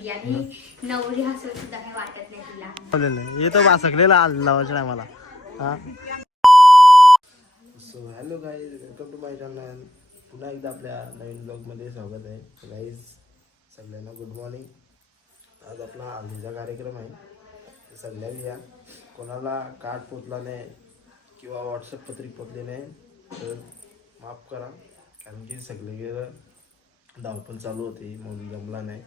पोरगी आणि नवरी हसून सुद्धा काही वाटत नाही तिला. येतो वासकलेला लावायचं मला. So hello guys, welcome to my channel. पुन्हा एकदा आपल्या नवीन ब्लॉगमध्ये स्वागत आहे. गाईज सगळ्यांना गुड मॉर्निंग. आज आपला हल्दीचा कार्यक्रम आहे. सगळ्यांनी या, कोणाला कार्ड पोचला नाही किंवा व्हॉट्सअप पत्रिक पोचली नाही तर माफ करा, कारण की सगळे धावपळ चालू होती म्हणून जमला नाही.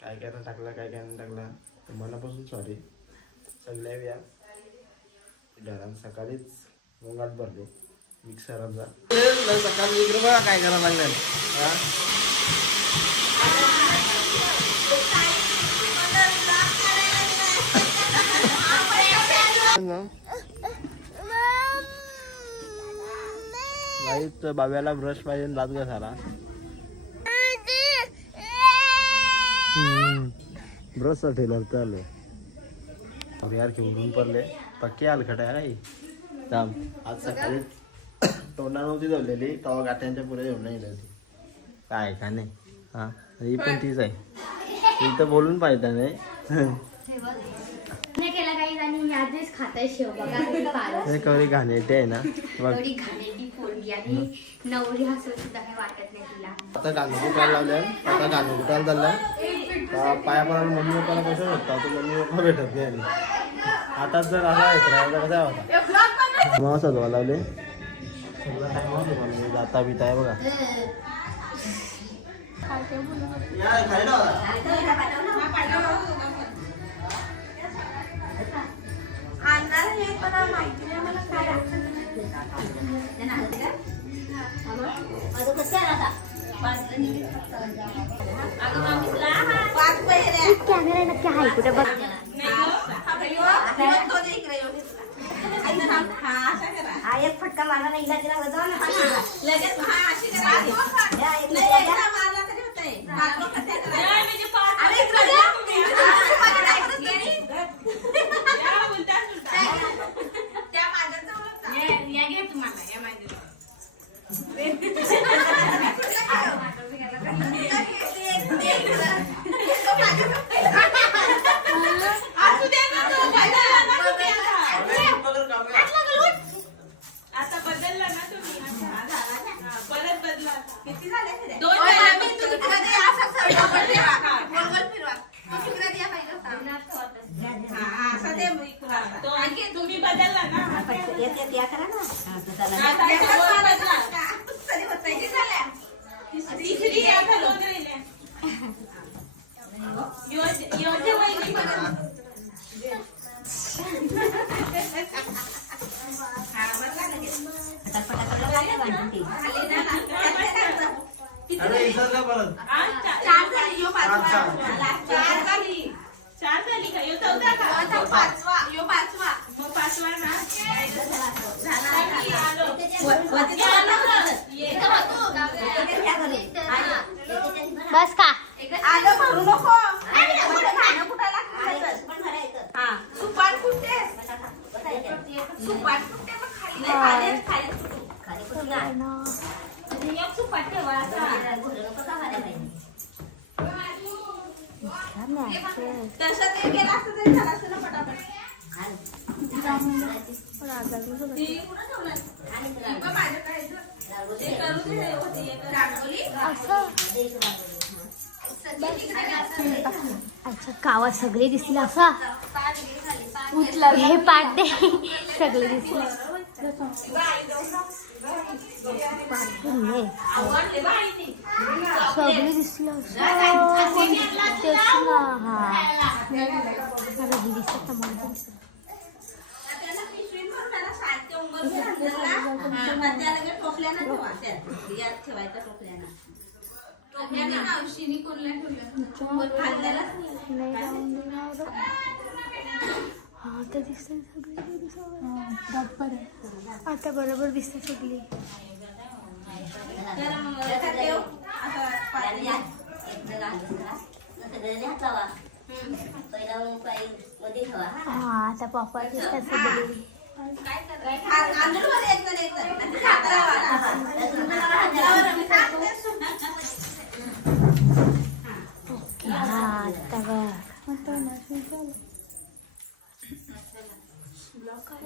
काय काय ना टाकला, काय काय ना टाकला, तर मनापासून सॉरी. सगळ्या या घरात सकाळीच मुंगाट भरले मिक्सराचा. सकाळी इकडे बघा काय करायला लागणार. तर बाब्याला ब्रश पाहिजे, दात घासायला ब्रश ठेलर चालू यार खेळून पडले पक्के आलखट आहे नाही. आज सकाळी तोंडा नव्हती धरलेली तेव्हा गाठ्यांच्या पुढे जेवण नाही होती. काय का नाही. हा ही पण तीच आहे. ती तर बोलून पाहिजे नाही. केला काही आणि आधीच खाताय शेव बघा. कवरी घाणेटी आहे ना. एवढी घाणेटी पोरगी आणि नवरी हसून सुद्धा काही वाटत नाही तिला. आता गाणं गुटायला लावल्या, आता गाणं गुटायला चाललाय. पाया पडायला मम्मी पप्पाला कसं भेटता, तो मम्मी पप्पा भेटत नाही. आताच जर असा राहायचा कसा होता मग सजवा लावले. सगळं टाइम जाता बिता आहे बघा. कॅमेरा नक्की आहे कुठे बघ. एक फटका मारला नाही बस का आलं भरू नको. खाणं कुठं लागतं. सुपाट कुठे सुपाट कुठे मग खाली सुपाट ठेवा. तसं ते गेलं असतं तरी झालं असतं ना पटापट. अच्छा कावा सगळे दिसले असा उठला हे पाठ दे सगळे दिसले. सगळे दिसलं आता बरोबर दिसते सगळी. हा आता पप्पा दिसतात सगळी.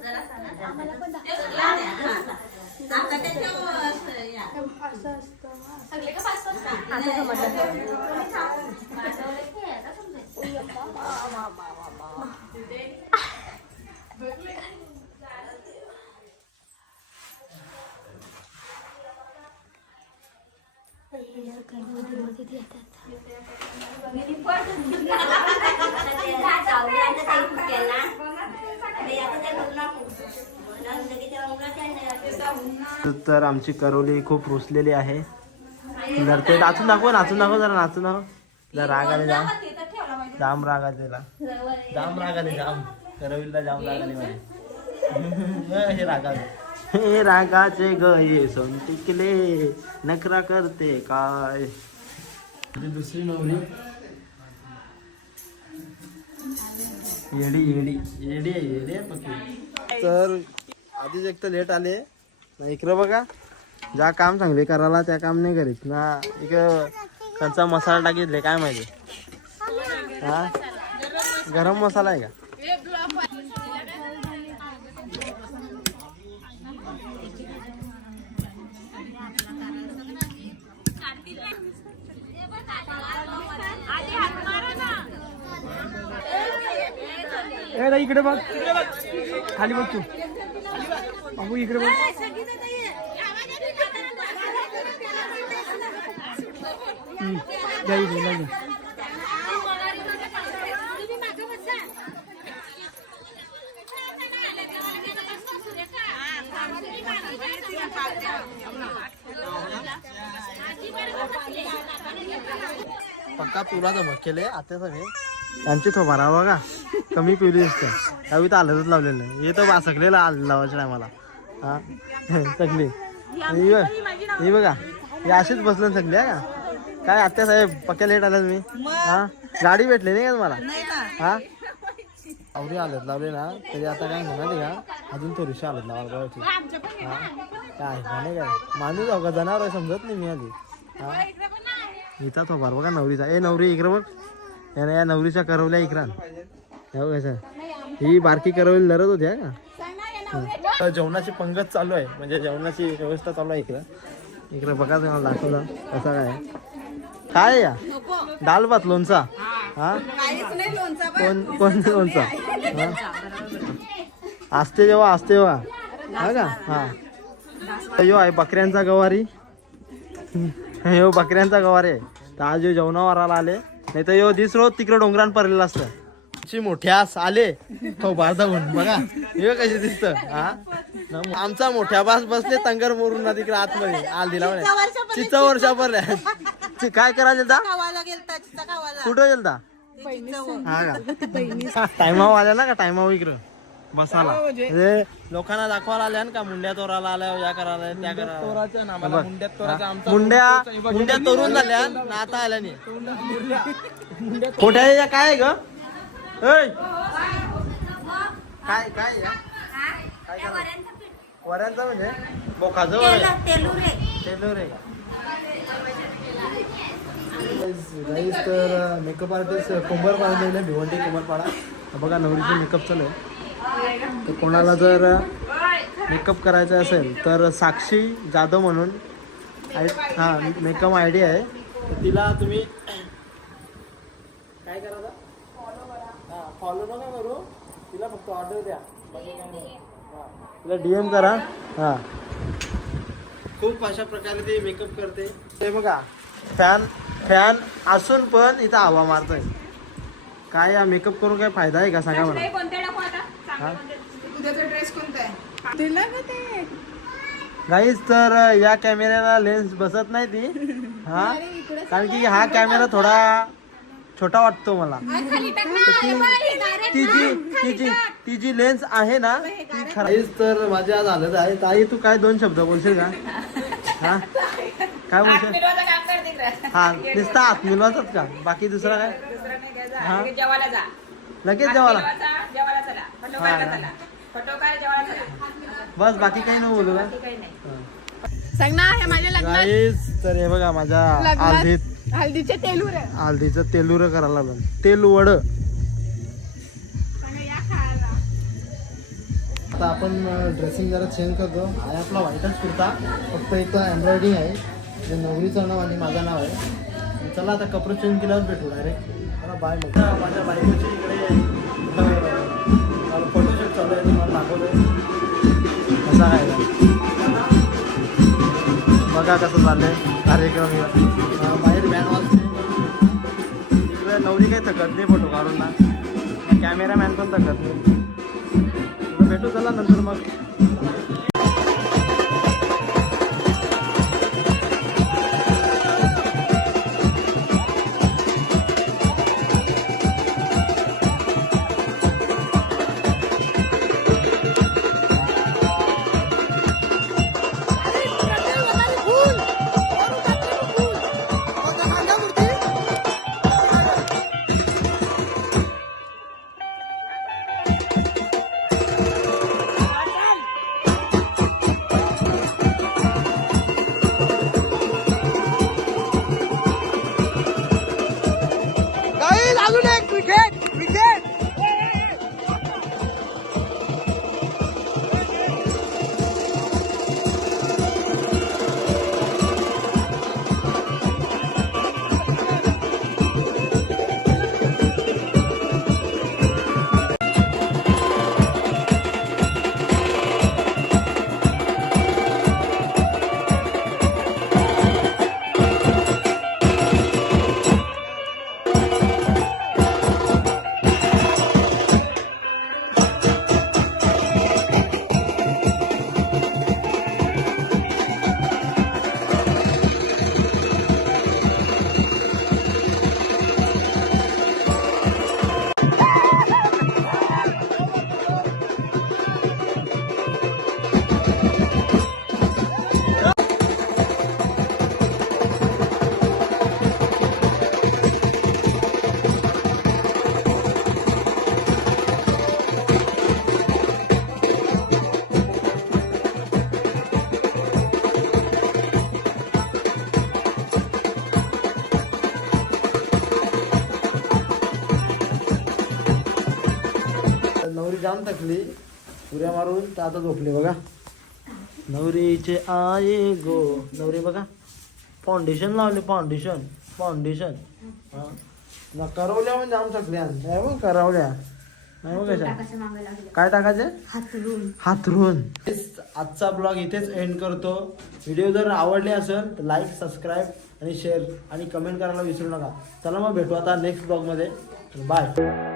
जरासा ना. आम्हाला पण दाखव. लहान आहे, हा. आता त्याच्यावर असं या. असं असतं हा. सगळे का 5-5 का? आता समजलं. तर आमची करवली खूप रुसलेली आहे. जर ते नाचून दाखव जरा नाचून दाखव. जरा राग आले जाम राग आले तिला. जाम राग आले जाम. करवलीला जाम राग आले माझे. हे राग आले. हे रागाचे गये सोन टिकले नखरा करते काय. दुसरी नवरी येडी येडी येडी येडी पक्की. तर आधीच एक तर लेट आले ना. इकडं बघा ज्या काम चांगले करायला त्या काम नाही करीत ना. इकडं कंचा मसाला टाकितले काय माहिती. हा गरम मसाला आहे का. इकडे बघ खाली बघ तू. अबू इकडे बघ. पक्का तुला जमत केले आता सगळे त्यांची थोबारा बघा कमी पिवली दिसते. त्यावेळी तर आलंच लावलेलं नाही. हे तर सगळेला आलं लावायचं नाही मला. हा सगळे हे बघा हे असेच बसलं सगळे का काय. आत्या साहेब पक्का लेट आला तुम्ही. हा गाडी भेटली नाही का तुम्हाला. हा आवडी आलत लावले ना तरी आता काय म्हणाले का अजून थोडीशी आलत लावायला पाहिजे. हा काय म्हणे काय माणूस जाऊ का जनावर समजत नाही मी आधी. हा हिचा थोबार बघा नवरीचा. ए नवरी इकडं बघ. या नवरीच्या करवल्या इकरान कसं ही बारकी करवली लढत होती का. जेवणाची पंगत चालू आहे म्हणजे जेवणाची व्यवस्था चालू आहे इकडं. इकडं बघा तुम्हाला दाखवलं कसं काय काय या दाल भात लोणचा. हा कोण लोणचा असते जेव्हा हा का. हा यो आहे बकऱ्यांचा गवारी. यो बकऱ्यांचा गवारी आहे. तर आज जेवणावराला आले नाही तर यो दिसलो तिकडे डोंगरान पडलेलं असतं. मोठ्यास आले तो बाजावून बघा हे कसे दिसत. हा आमचा मोठ्या बास बसले तंगर मोरून ना तिकडे आतमध्ये आल दिला चिचा वर्षा भरल्या. काय करायला कुठं गेलता. हा का टायमावर आल्या ना का टायमावर इकडं बसाला म्हणजे लोकांना दाखवायला आल्या का मुंड्या तोराला आल्या या करायला त्या करायला. मुंड्या तोरून झाल्या ना आता आल्या नाही. खोट्या काय ग काय काय काय वऱ्यांचा म्हणजे बोकाचं तेलुरे. तर मेकअप आर्टिस्ट कुंभारपाडा भिवंडी कुंभारपाडा. बघा नवरीचे मेकअप चालू आहे. तर कोणाला जर मेकअप करायचा असेल तर साक्षी जाधव म्हणून हा मेकअप आयडी आहे. तर तिला तुम्ही काय करा फॉलो नका करू तिला फक्त ऑर्डर द्या. तिला DM करा. हा खूप अशा प्रकारे ते मेकअप करते. ते बघा फॅन असून पण इथं हवा मारतोय. काय या मेकअप करून काय फायदा आहे का सांगा मला. गाईज तर या कॅमेऱ्याला लेन्स बसत नाही ती. हा कारण की हा कॅमेरा थोडा छोटा वाटतो मला. ती जी लेन्स आहे ना ती खराब. तर माझ्या आज आलं आहे. ताई तू काय 2 शब्द बोलशील का. हा काय बोलशील. हा नुसता हात मिळवाचाच का बाकी दुसरा काय. हा लगेच जेवायला बस बाकी काही नाही बोलू का. तर हे बघा माझ्या हल्दीचं तेलुर करायला लागलं. तेलवड आता आपण ड्रेसिंग जरा चेंज करतो. आहे आपला व्हाईटच कुर्ता, फक्त इथं एम्ब्रॉयडिंग आहे. जे नवरीचं नाव आणि माझं नाव आहे. चला आता कपडे चेंज केल्यावर भेटू डायरेक्ट. चला बाय. मग माझ्या बायकोची इकडे मला फोटोशूट चालू आहे, तुम्हाला दाखवतो कसा आहे. बघा कसं चाललंय कार्यक्रम. बाहेर बॅन वाजते. इकडे नवरी काही थकत नाही फोटो काढून ना. कॅमेरामॅन पण थकत नाही. भेटू चला नंतर मग. नवरी जाम थकली पुऱ्या मारून, तर आता झोपली बघा. नवरीचे आये गो. नवरी बघा फाउंडेशन लावले. फाउंडेशन ना करवल्या म्हणजे जाम थकल्या. नाही मग करवल्या नाही मग कशा काय टाकायचे हातरून. आजचा ब्लॉग इथेच एंड करतो. व्हिडिओ जर आवडले असेल तर लाईक, सबस्क्राईब आणि शेअर आणि कमेंट करायला विसरू नका. चला मग भेटू आता नेक्स्ट ब्लॉगमध्ये. बाय.